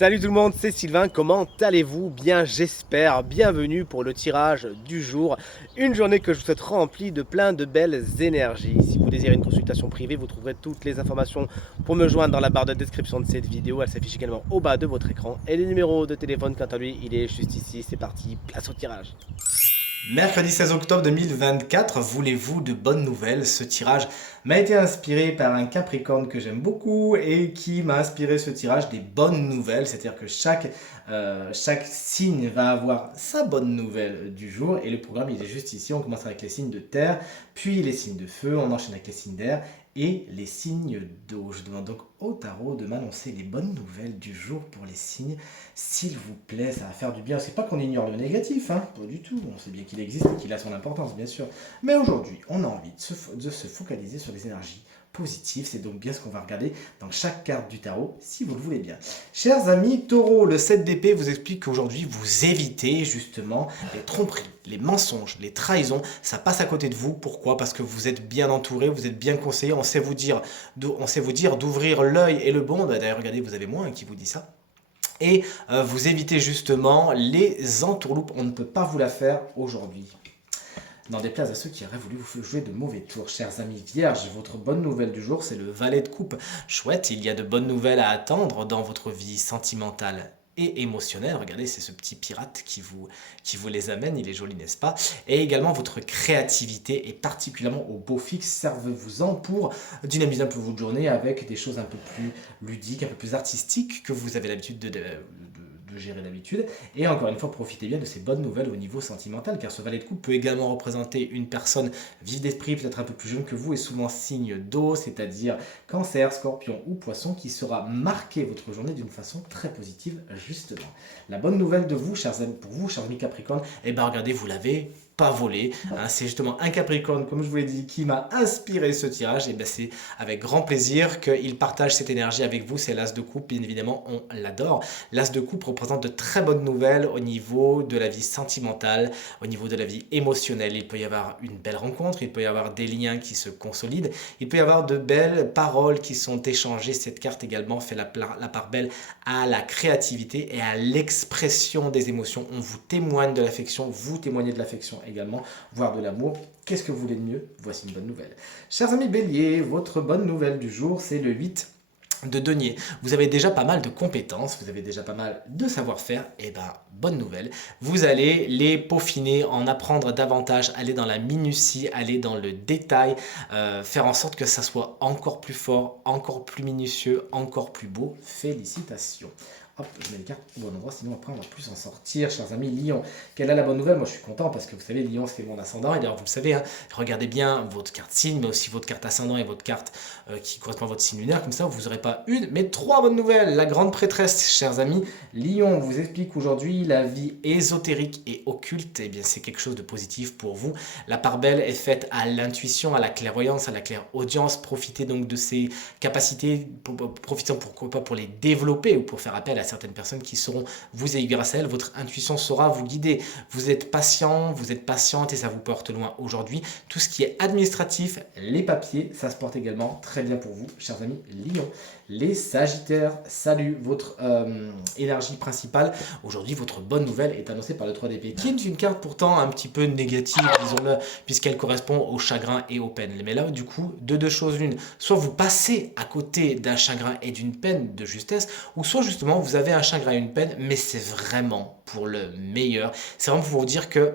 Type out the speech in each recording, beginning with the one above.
Salut tout le monde, c'est Sylvain, comment allez-vous? Bien j'espère, bienvenue pour le tirage du jour, une journée que je vous souhaite remplie de plein de belles énergies. Si vous désirez une consultation privée, vous trouverez toutes les informations pour me joindre dans la barre de description de cette vidéo, elle s'affiche également au bas de votre écran. Et le numéro de téléphone quant à lui, il est juste ici, c'est parti, place au tirage. Mercredi 16 octobre 2024, voulez-vous de bonnes nouvelles? Ce tirage m'a été inspiré par un Capricorne que j'aime beaucoup et qui m'a inspiré ce tirage des bonnes nouvelles. C'est-à-dire que chaque signe va avoir sa bonne nouvelle du jour et le programme il est juste ici. On commence avec les signes de terre, puis les signes de feu, on enchaîne avec les signes d'air et les signes d'eau. Je demande donc au tarot de m'annoncer les bonnes nouvelles du jour pour les signes. S'il vous plaît, ça va faire du bien. C'est pas qu'on ignore le négatif, hein, pas du tout. On sait bien qu'il existe et qu'il a son importance, bien sûr. Mais aujourd'hui, on a envie de se focaliser sur les énergies positives. C'est donc bien ce qu'on va regarder dans chaque carte du tarot, si vous le voulez bien. Chers amis taureaux, le 7 d'épée vous explique qu'aujourd'hui, vous évitez justement les tromperies, les mensonges, les trahisons. Ça passe à côté de vous. Pourquoi? Parce que vous êtes bien entouré, vous êtes bien conseillé. On sait vous dire d'ouvrir l'œil et le bon. D'ailleurs, regardez, vous avez moi qui vous dit ça. Et vous évitez justement les entourloupes. On ne peut pas vous la faire aujourd'hui. N'en déplaise à ceux qui auraient voulu vous jouer de mauvais tours. Chers amis vierges, votre bonne nouvelle du jour, c'est le valet de coupe. Chouette, il y a de bonnes nouvelles à attendre dans votre vie sentimentale et émotionnelle. Regardez, c'est ce petit pirate qui vous les amène, il est joli, n'est-ce pas? Et également votre créativité et particulièrement au beau fixe, servez-vous-en pour dynamiser un peu votre journée avec des choses un peu plus ludiques, un peu plus artistiques que vous avez l'habitude de gérer d'habitude. Et encore une fois, profitez bien de ces bonnes nouvelles au niveau sentimental, car ce valet de coupe peut également représenter une personne vive d'esprit, peut-être un peu plus jeune que vous, et souvent signe d'eau, c'est-à-dire cancer, scorpion ou poisson, qui sera marqué votre journée d'une façon très positive, justement. La bonne nouvelle de vous, chers amis, pour vous, chers amis Capricorne, eh bien regardez, vous l'avez pas volé. Hein, c'est justement un Capricorne, comme je vous l'ai dit, qui m'a inspiré ce tirage. Et ben c'est avec grand plaisir qu'il partage cette énergie avec vous. C'est l'As de coupe, bien évidemment, on l'adore. L'As de coupe représente de très bonnes nouvelles au niveau de la vie sentimentale, au niveau de la vie émotionnelle. Il peut y avoir une belle rencontre, il peut y avoir des liens qui se consolident, il peut y avoir de belles paroles qui sont échangées. Cette carte également fait la part belle à la créativité et à l'expression des émotions. On vous témoigne de l'affection, vous témoignez de l'affection également, voire de l'amour. Qu'est-ce que vous voulez de mieux? Voici une bonne nouvelle. Chers amis béliers, votre bonne nouvelle du jour, c'est le 8 de denier. Vous avez déjà pas mal de compétences, vous avez déjà pas mal de savoir-faire, et ben bonne nouvelle, vous allez les peaufiner, en apprendre davantage, aller dans la minutie, aller dans le détail, faire en sorte que ça soit encore plus fort, encore plus minutieux, encore plus beau. Félicitations. Hop, je mets les cartes au bon endroit, sinon après on va plus s'en sortir. Chers amis Lion, quelle est la bonne nouvelle? Moi je suis content parce que vous savez, Lion c'est mon ascendant, et d'ailleurs vous le savez, hein, regardez bien votre carte signe, mais aussi votre carte ascendant et votre carte qui correspond à votre signe lunaire, comme ça vous n'aurez pas une, mais trois bonnes nouvelles. La grande prêtresse, chers amis, Lion vous explique aujourd'hui la vie ésotérique et occulte, et bien c'est quelque chose de positif pour vous. La part belle est faite à l'intuition, à la clairvoyance, à la clairaudience. Profitez donc de ces capacités, profitez pourquoi pas pour les développer ou pour faire appel à certaines personnes qui sauront vous aider grâce à elles. Votre intuition saura vous guider. Vous êtes patient, vous êtes patiente et ça vous porte loin aujourd'hui. Tout ce qui est administratif, les papiers, ça se porte également très bien pour vous, chers amis Lion. Les Sagittaires, salut, votre énergie principale. Aujourd'hui, votre bonne nouvelle est annoncée par le 3 d'épée, qui est une carte pourtant un petit peu négative, disons-le, puisqu'elle correspond au chagrin et aux peines. Mais là, du coup, de deux choses l'une. Soit vous passez à côté d'un chagrin et d'une peine de justesse, ou soit justement vous avez un chagrin et une peine, mais c'est vraiment pour le meilleur. C'est vraiment pour vous dire que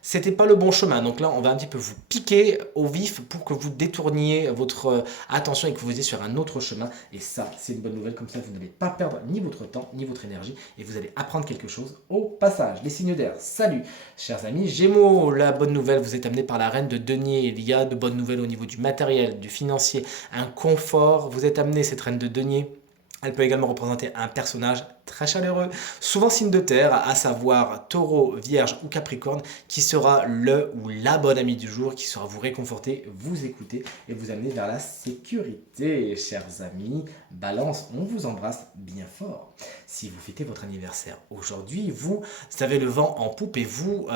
c'était pas le bon chemin. Donc là, on va un petit peu vous piquer au vif pour que vous détourniez votre attention et que vous ayez sur un autre chemin. Et ça, c'est une bonne nouvelle. Comme ça, vous n'allez pas perdre ni votre temps, ni votre énergie. Et vous allez apprendre quelque chose au passage. Les signes d'air, salut. Chers amis Gémeaux, la bonne nouvelle, vous êtes amené par la reine de denier. Il y a de bonnes nouvelles au niveau du matériel, du financier, un confort. Vous êtes amené, cette reine de denier. Elle peut également représenter un personnage très chaleureux, souvent signe de terre, à savoir taureau, vierge ou capricorne, qui sera le ou la bonne amie du jour, qui saura vous réconforter, vous écouter et vous amener vers la sécurité. Chers amis, balance, on vous embrasse bien fort. si vous fêtez votre anniversaire aujourd'hui, vous avez le vent en poupe et vous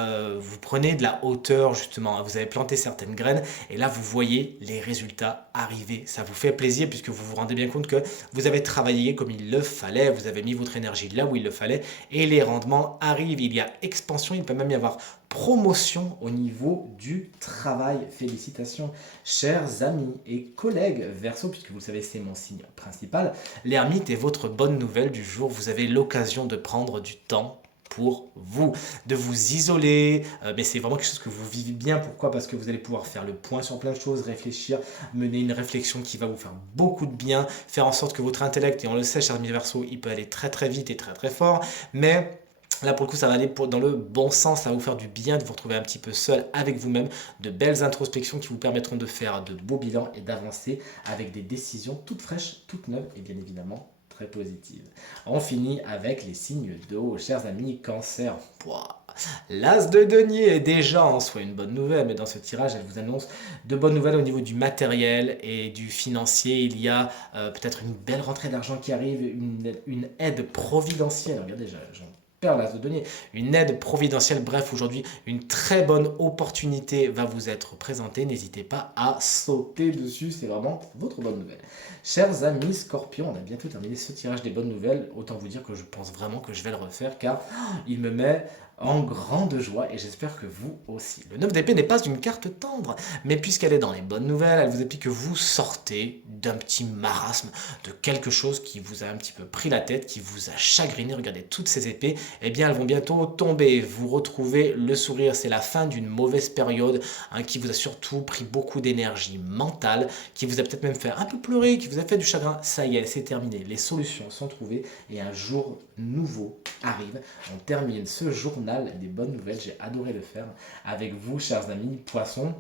prenez de la hauteur justement. Vous avez planté certaines graines et là, vous voyez les résultats arriver. Ça vous fait plaisir puisque vous vous rendez bien compte que vous avez travaillé comme il le fallait, vous avez mis votre énergie là où il le fallait et les rendements arrivent. Il y a expansion, il peut même y avoir promotion au niveau du travail. Félicitations, chers amis et collègues Verseau, puisque vous le savez, c'est mon signe principal. L'ermite est votre bonne nouvelle du jour. Vous avez l'occasion de prendre du temps pour vous, de vous isoler, mais c'est vraiment quelque chose que vous vivez bien. Pourquoi? Parce que vous allez pouvoir faire le point sur plein de choses, réfléchir, mener une réflexion qui va vous faire beaucoup de bien, faire en sorte que votre intellect, et on le sait, chers amis Verseau, il peut aller très très vite et très très fort, mais là, pour le coup, ça va aller dans le bon sens, ça va vous faire du bien de vous retrouver un petit peu seul avec vous-même, de belles introspections qui vous permettront de faire de beaux bilans et d'avancer avec des décisions toutes fraîches, toutes neuves et bien évidemment très positives. On finit avec les signes d'eau, chers amis Cancer. Pouah. L'As de denier est déjà en soi une bonne nouvelle, mais dans ce tirage, elle vous annonce de bonnes nouvelles au niveau du matériel et du financier. Il y a peut-être une belle rentrée d'argent qui arrive, une aide providentielle. Regardez, j'en perds l'As de denier. Une aide providentielle. Bref, aujourd'hui, une très bonne opportunité va vous être présentée. N'hésitez pas à sauter dessus. C'est vraiment votre bonne nouvelle. Chers amis Scorpions, on a bientôt terminé ce tirage des bonnes nouvelles. Autant vous dire que je pense vraiment que je vais le refaire car il me met en grande joie et j'espère que vous aussi. Le 9 d'épée n'est pas une carte tendre, mais puisqu'elle est dans les bonnes nouvelles, elle vous explique que vous sortez d'un petit marasme, de quelque chose qui vous a un petit peu pris la tête, qui vous a chagriné. Regardez, toutes ces épées, eh bien elles vont bientôt tomber. Vous retrouvez le sourire, c'est la fin d'une mauvaise période qui vous a surtout pris beaucoup d'énergie mentale, qui vous a peut-être même fait un peu pleurer, qui vous a fait du chagrin. Ça y est, c'est terminé. Les solutions sont trouvées et un jour nouveau arrive. On termine ce journal des bonnes nouvelles. J'ai adoré le faire avec vous, chers amis Poissons.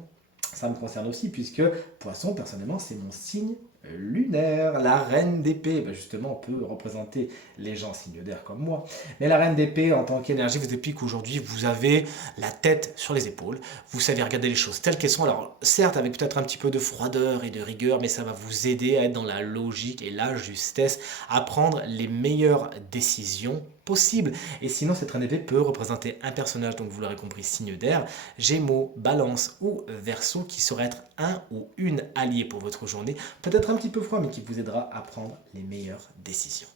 Ça me concerne aussi puisque Poisson, personnellement, c'est mon signe lunaire. La reine d'épée, ben justement, on peut représenter les gens signes d'air comme moi. Mais la reine d'épée, en tant qu'énergie, vous explique qu'aujourd'hui, vous avez la tête sur les épaules. Vous savez regarder les choses telles qu'elles sont. Alors, certes, avec peut-être un petit peu de froideur et de rigueur, mais ça va vous aider à être dans la logique et la justesse, à prendre les meilleures décisions possibles. Et sinon, cette reine d'épée peut représenter un personnage, donc vous l'aurez compris, signe d'air, Gémeaux, Balance ou Verseau, qui saurait être un ou une alliée pour votre journée. Peut-être un petit peu froid, mais qui vous aidera à prendre les meilleures décisions.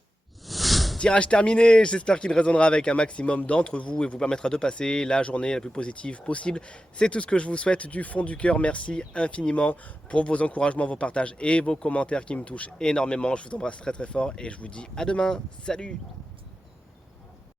Tirage terminé, j'espère qu'il résonnera avec un maximum d'entre vous et vous permettra de passer la journée la plus positive possible. C'est tout ce que je vous souhaite du fond du cœur. Merci infiniment pour vos encouragements, vos partages et vos commentaires qui me touchent énormément. Je vous embrasse très très fort et je vous dis à demain. Salut!